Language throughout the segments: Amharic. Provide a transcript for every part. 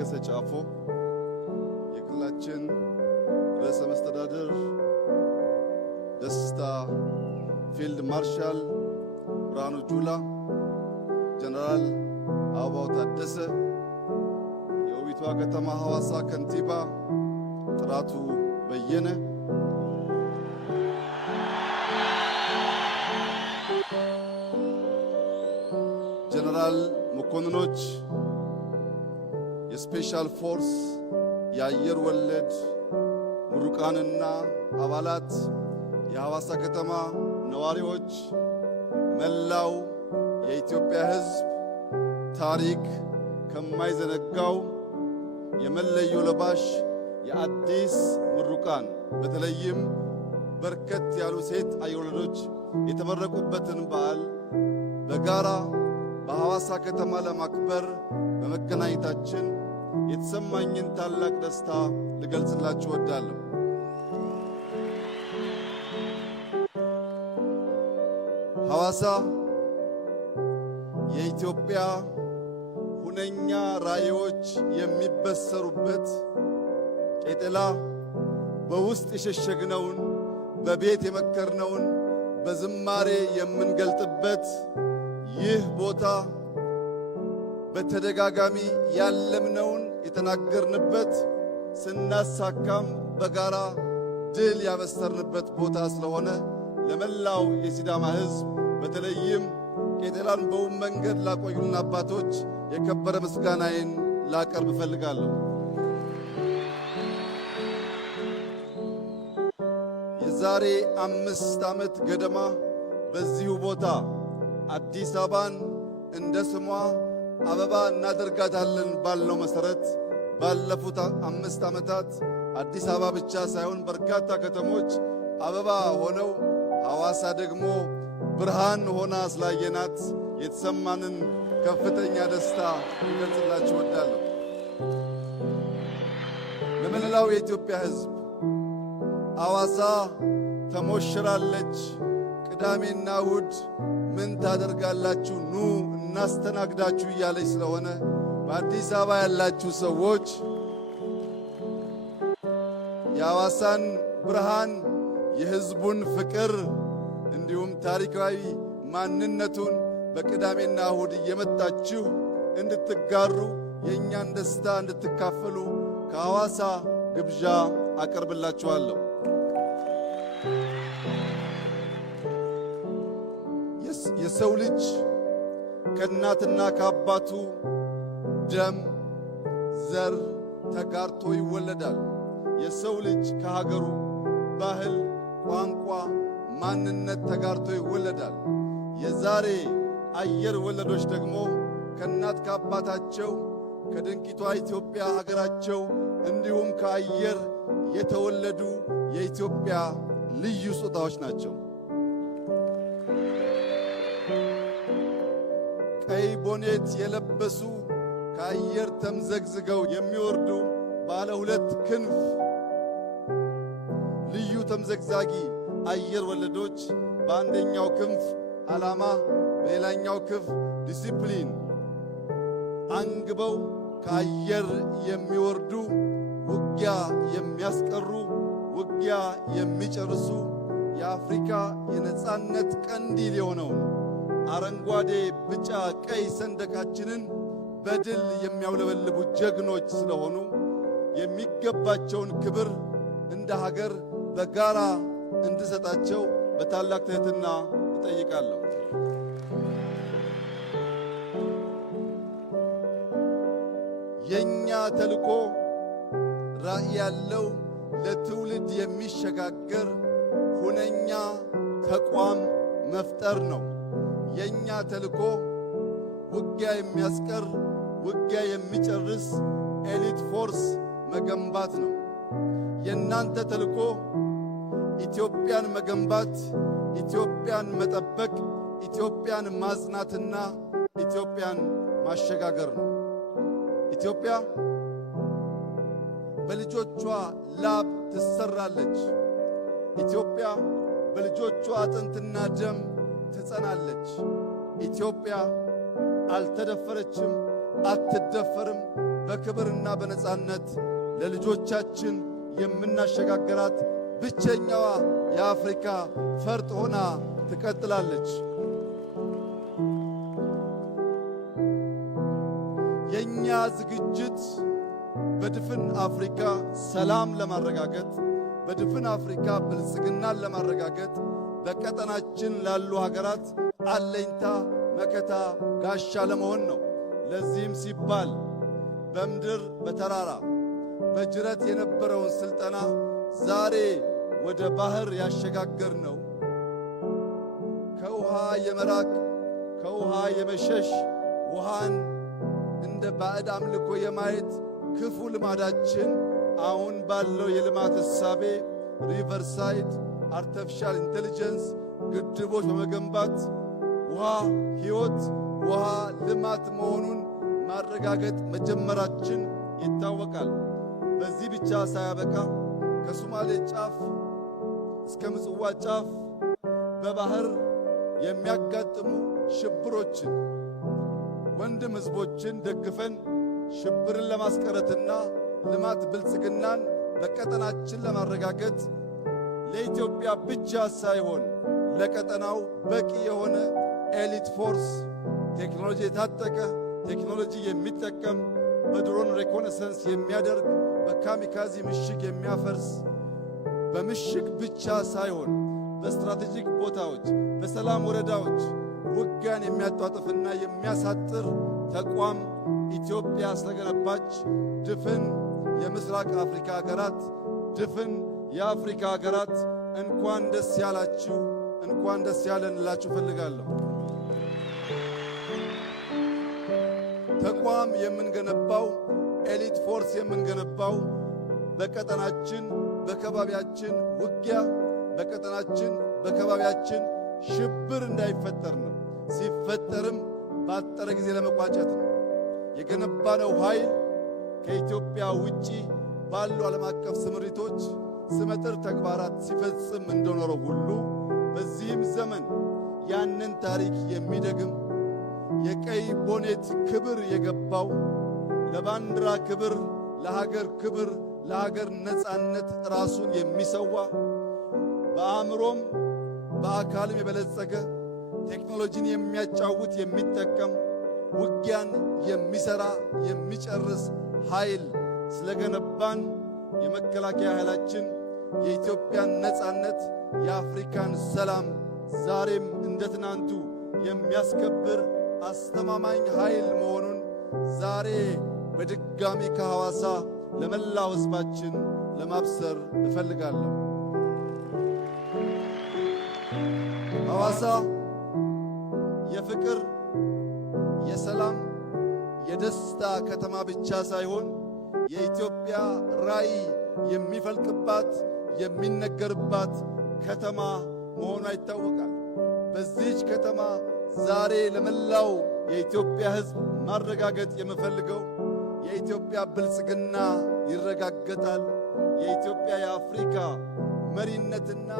ለገሰ ጫፎ፣ የክልላችን ርዕሰ መስተዳድር ደስታ ፊልድ ማርሻል ብርሃኑ ጁላ፣ ጀነራል አበባው ታደሰ፣ የውቢቷ ከተማ ሐዋሳ ከንቲባ ጥራቱ በየነ፣ ጀነራል መኮንኖች፣ የስፔሻል ፎርስ የአየር ወለድ ምሩቃንና አባላት፣ የሐዋሳ ከተማ ነዋሪዎች፣ መላው የኢትዮጵያ ሕዝብ ታሪክ ከማይዘነጋው የመለዮ ለባሽ የአዲስ ምሩቃን በተለይም በርከት ያሉ ሴት አየር ወለዶች የተመረቁበትን በዓል በጋራ በሐዋሳ ከተማ ለማክበር በመገናኘታችን የተሰማኝን ታላቅ ደስታ ልገልጽላችሁ እወዳለሁ። ሐዋሳ የኢትዮጵያ ሁነኛ ራዕዮች የሚበሰሩበት፣ ቄጠላ በውስጥ የሸሸግነውን በቤት የመከርነውን በዝማሬ የምንገልጥበት፣ ይህ ቦታ በተደጋጋሚ ያለምነውን የተናገርንበት ስናሳካም በጋራ ድል ያበሰርንበት ቦታ ስለሆነ ለመላው የሲዳማ ሕዝብ በተለይም ቄጠላን በውብ መንገድ ላቆዩልን አባቶች የከበረ ምስጋናዬን ላቀርብ እፈልጋለሁ። የዛሬ 5 ዓመት ገደማ በዚሁ ቦታ አዲስ አበባን እንደ ስሟ አበባ እናደርጋታለን ባልነው መሰረት ባለፉት 5 ዓመታት አዲስ አበባ ብቻ ሳይሆን በርካታ ከተሞች አበባ ሆነው ሐዋሳ ደግሞ ብርሃን ሆና ስላየናት የተሰማንን ከፍተኛ ደስታ ልገልጽላችሁ እወዳለሁ። ለመላው የኢትዮጵያ ሕዝብ ሐዋሳ ተሞሽራለች። ቅዳሜና እሁድ ምን ታደርጋላችሁ? ኑ እናስተናግዳችሁ እያለች ስለሆነ በአዲስ አበባ ያላችሁ ሰዎች የሐዋሳን ብርሃን፣ የሕዝቡን ፍቅር እንዲሁም ታሪካዊ ማንነቱን በቅዳሜና እሁድ እየመጣችሁ እንድትጋሩ የእኛን ደስታ እንድትካፈሉ ከሐዋሳ ግብዣ አቀርብላችኋለሁ። የሰው ልጅ ከእናትና ከአባቱ ደም ዘር ተጋርቶ ይወለዳል። የሰው ልጅ ከሀገሩ ባህል፣ ቋንቋ፣ ማንነት ተጋርቶ ይወለዳል። የዛሬ አየር ወለዶች ደግሞ ከእናት ከአባታቸው ከድንቂቷ ኢትዮጵያ ሀገራቸው እንዲሁም ከአየር የተወለዱ የኢትዮጵያ ልዩ ስጦታዎች ናቸው። ቀይ ቦኔት የለበሱ ከአየር ተምዘግዝገው የሚወርዱ ባለ 2 ክንፍ ልዩ ተምዘግዛጊ አየር ወለዶች በአንደኛው ክንፍ ዓላማ፣ በሌላኛው ክንፍ ዲሲፕሊን አንግበው ከአየር የሚወርዱ ውጊያ የሚያስቀሩ ውጊያ የሚጨርሱ የአፍሪካ የነጻነት ቀንዲል የሆነውን አረንጓዴ፣ ቢጫ፣ ቀይ ሰንደቃችንን በድል የሚያውለበልቡ ጀግኖች ስለሆኑ የሚገባቸውን ክብር እንደ ሀገር በጋራ እንድሰጣቸው በታላቅ ትሕትና እጠይቃለሁ። የኛ ተልኮ ራዕይ ያለው ለትውልድ የሚሸጋገር ሁነኛ ተቋም መፍጠር ነው። የኛ ተልኮ ውጊያ የሚያስቀር ውጊያ የሚጨርስ ኤሊት ፎርስ መገንባት ነው። የእናንተ ተልኮ ኢትዮጵያን መገንባት፣ ኢትዮጵያን መጠበቅ፣ ኢትዮጵያን ማጽናትና ኢትዮጵያን ማሸጋገር ነው። ኢትዮጵያ በልጆቿ ላብ ትሰራለች። ኢትዮጵያ በልጆቿ አጥንትና ደም ትጸናለች። ኢትዮጵያ አልተደፈረችም፣ አትደፈርም፣ በክብርና በነጻነት ለልጆቻችን የምናሸጋገራት ብቸኛዋ የአፍሪካ ፈርጥ ሆና ትቀጥላለች። የኛ ዝግጅት በድፍን አፍሪካ ሰላም ለማረጋገጥ፣ በድፍን አፍሪካ ብልጽግናን ለማረጋገጥ፣ በቀጠናችን ላሉ ሀገራት አለኝታ መከታ ጋሻ ለመሆን ነው። ለዚህም ሲባል በምድር በተራራ በጅረት የነበረውን ስልጠና ዛሬ ወደ ባህር ያሸጋገር ነው። ከውሃ የመራቅ ከውሃ የመሸሽ ውሃን እንደ ባዕድ አምልኮ የማየት ክፉ ልማዳችን አሁን ባለው የልማት እሳቤ ሪቨርሳይድ አርቲፊሻል ኢንቴሊጀንስ ግድቦች በመገንባት ውሃ ሕይወት፣ ውሃ ልማት መሆኑን ማረጋገጥ መጀመራችን ይታወቃል። በዚህ ብቻ ሳያበቃ ከሶማሌ ጫፍ እስከ ምጽዋ ጫፍ በባህር የሚያጋጥሙ ሽብሮችን ወንድም ሕዝቦችን ደግፈን ሽብርን ለማስቀረትና ልማት ብልጽግናን በቀጠናችን ለማረጋገጥ ለኢትዮጵያ ብቻ ሳይሆን ለቀጠናው በቂ የሆነ ኤሊት ፎርስ ቴክኖሎጂ የታጠቀ ቴክኖሎጂ የሚጠቀም በድሮን ሬኮነሰንስ የሚያደርግ በካሚካዚ ምሽግ የሚያፈርስ በምሽግ ብቻ ሳይሆን በስትራቴጂክ ቦታዎች በሰላም ወረዳዎች ውጊያን የሚያጧጥፍና የሚያሳጥር ተቋም ኢትዮጵያ ስለገነባች ድፍን የምስራቅ አፍሪካ ሀገራት ድፍን የአፍሪካ ሀገራት እንኳን ደስ ያላችሁ፣ እንኳን ደስ ያለን እላችሁ ፈልጋለሁ። ተቋም የምንገነባው ኤሊት ፎርስ የምንገነባው በቀጠናችን በከባቢያችን ውጊያ በቀጠናችን በከባቢያችን ሽብር እንዳይፈጠር ነው። ሲፈጠርም ባጠረ ጊዜ ለመቋጨት ነው። የገነባነው ኃይል ከኢትዮጵያ ውጪ ባሉ ዓለም አቀፍ ስምሪቶች ስመጥር ተግባራት ሲፈጽም እንደኖረው ሁሉ በዚህም ዘመን ያንን ታሪክ የሚደግም የቀይ ቦኔት ክብር የገባው ለባንዲራ ክብር፣ ለሀገር ክብር፣ ለሀገር ነጻነት ራሱን የሚሰዋ በአእምሮም በአካልም የበለጸገ ቴክኖሎጂን የሚያጫውት የሚጠቀም ውጊያን የሚሰራ የሚጨርስ ኃይል ስለገነባን የመከላከያ ኃይላችን የኢትዮጵያን ነጻነት የአፍሪካን ሰላም ዛሬም እንደ ትናንቱ የሚያስከብር አስተማማኝ ኃይል መሆኑን ዛሬ በድጋሚ ከሐዋሳ ለመላው ሕዝባችን ለማብሰር እፈልጋለሁ። ሐዋሳ የፍቅር፣ የሰላም፣ የደስታ ከተማ ብቻ ሳይሆን የኢትዮጵያ ራዕይ የሚፈልቅባት የሚነገርባት ከተማ መሆኗ ይታወቃል። በዚህች ከተማ ዛሬ ለመላው የኢትዮጵያ ሕዝብ ማረጋገጥ የምፈልገው የኢትዮጵያ ብልጽግና ይረጋገጣል። የኢትዮጵያ የአፍሪካ መሪነትና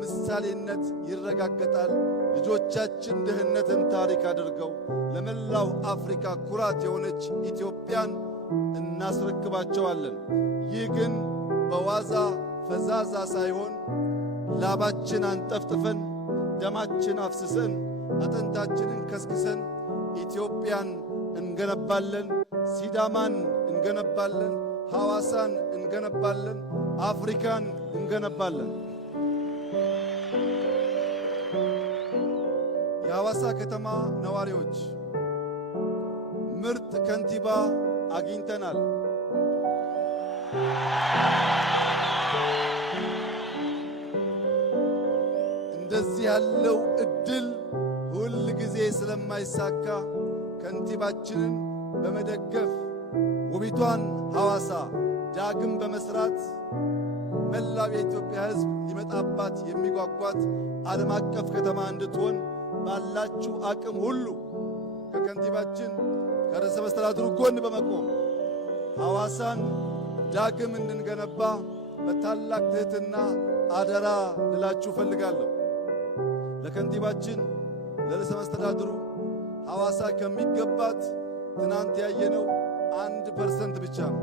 ምሳሌነት ይረጋገጣል። ልጆቻችን ድህነትን ታሪክ አድርገው ለመላው አፍሪካ ኩራት የሆነች ኢትዮጵያን እናስረክባቸዋለን። ይህ ግን በዋዛ ፈዛዛ ሳይሆን ላባችን አንጠፍጥፈን ደማችን አፍስሰን አጥንታችንን ከስክሰን ኢትዮጵያን እንገነባለን። ሲዳማን እንገነባለን። ሐዋሳን እንገነባለን። አፍሪካን እንገነባለን። የሐዋሳ ከተማ ነዋሪዎች ምርጥ ከንቲባ አግኝተናል። እንደዚህ ያለው እድል ሁል ጊዜ ስለማይሳካ ከንቲባችንን በመደገፍ ውቢቷን ሐዋሳ ዳግም በመስራት መላው የኢትዮጵያ ሕዝብ ሊመጣባት የሚጓጓት ዓለም አቀፍ ከተማ እንድትሆን ባላችሁ አቅም ሁሉ ከከንቲባችን ከርዕሰ መስተዳድሩ ጎን በመቆም ሐዋሳን ዳግም እንድንገነባ በታላቅ ትሕትና አደራ ልላችሁ ፈልጋለሁ። ለከንቲባችን ለርዕሰ መስተዳድሩ ሐዋሳ ከሚገባት ትናንት ያየነው 1% ብቻ ነው።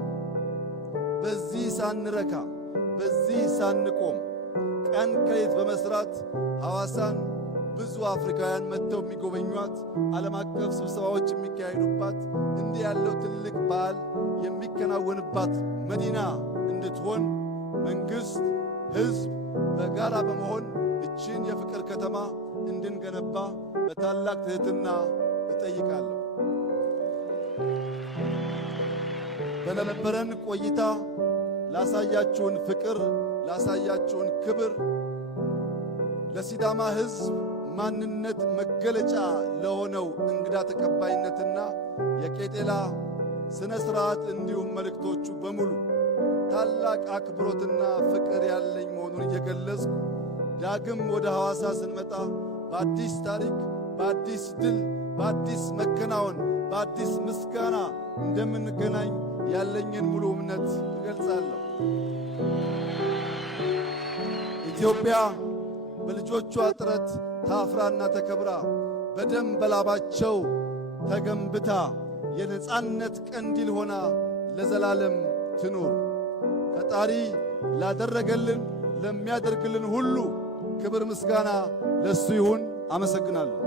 በዚህ ሳንረካ፣ በዚህ ሳንቆም ቀን ከሌት በመስራት ሐዋሳን ብዙ አፍሪካውያን መጥተው የሚጎበኟት፣ ዓለም አቀፍ ስብሰባዎች የሚካሄዱባት፣ እንዲህ ያለው ትልቅ በዓል የሚከናወንባት መዲና እንድትሆን መንግሥት፣ ሕዝብ በጋራ በመሆን እችን የፍቅር ከተማ እንድንገነባ በታላቅ ትሕትና እጠይቃለሁ። በነበረን ቆይታ ላሳያችሁን ፍቅር፣ ላሳያችሁን ክብር፣ ለሲዳማ ሕዝብ ማንነት መገለጫ ለሆነው እንግዳ ተቀባይነትና የቄጤላ ስነ ሥርዓት እንዲሁም መልእክቶቹ በሙሉ ታላቅ አክብሮትና ፍቅር ያለኝ መሆኑን እየገለጽኩ ዳግም ወደ ሐዋሳ ስንመጣ በአዲስ ታሪክ፣ በአዲስ ድል፣ በአዲስ መከናወን፣ በአዲስ ምስጋና እንደምንገናኝ ያለኝን ሙሉ እምነት እገልጻለሁ። ኢትዮጵያ በልጆቿ ጥረት ታፍራና ተከብራ በደም በላባቸው ተገንብታ የነጻነት ቀንዲል ሆና ለዘላለም ትኑር። ፈጣሪ ላደረገልን ለሚያደርግልን ሁሉ ክብር ምስጋና ለሱ ይሁን። አመሰግናለሁ።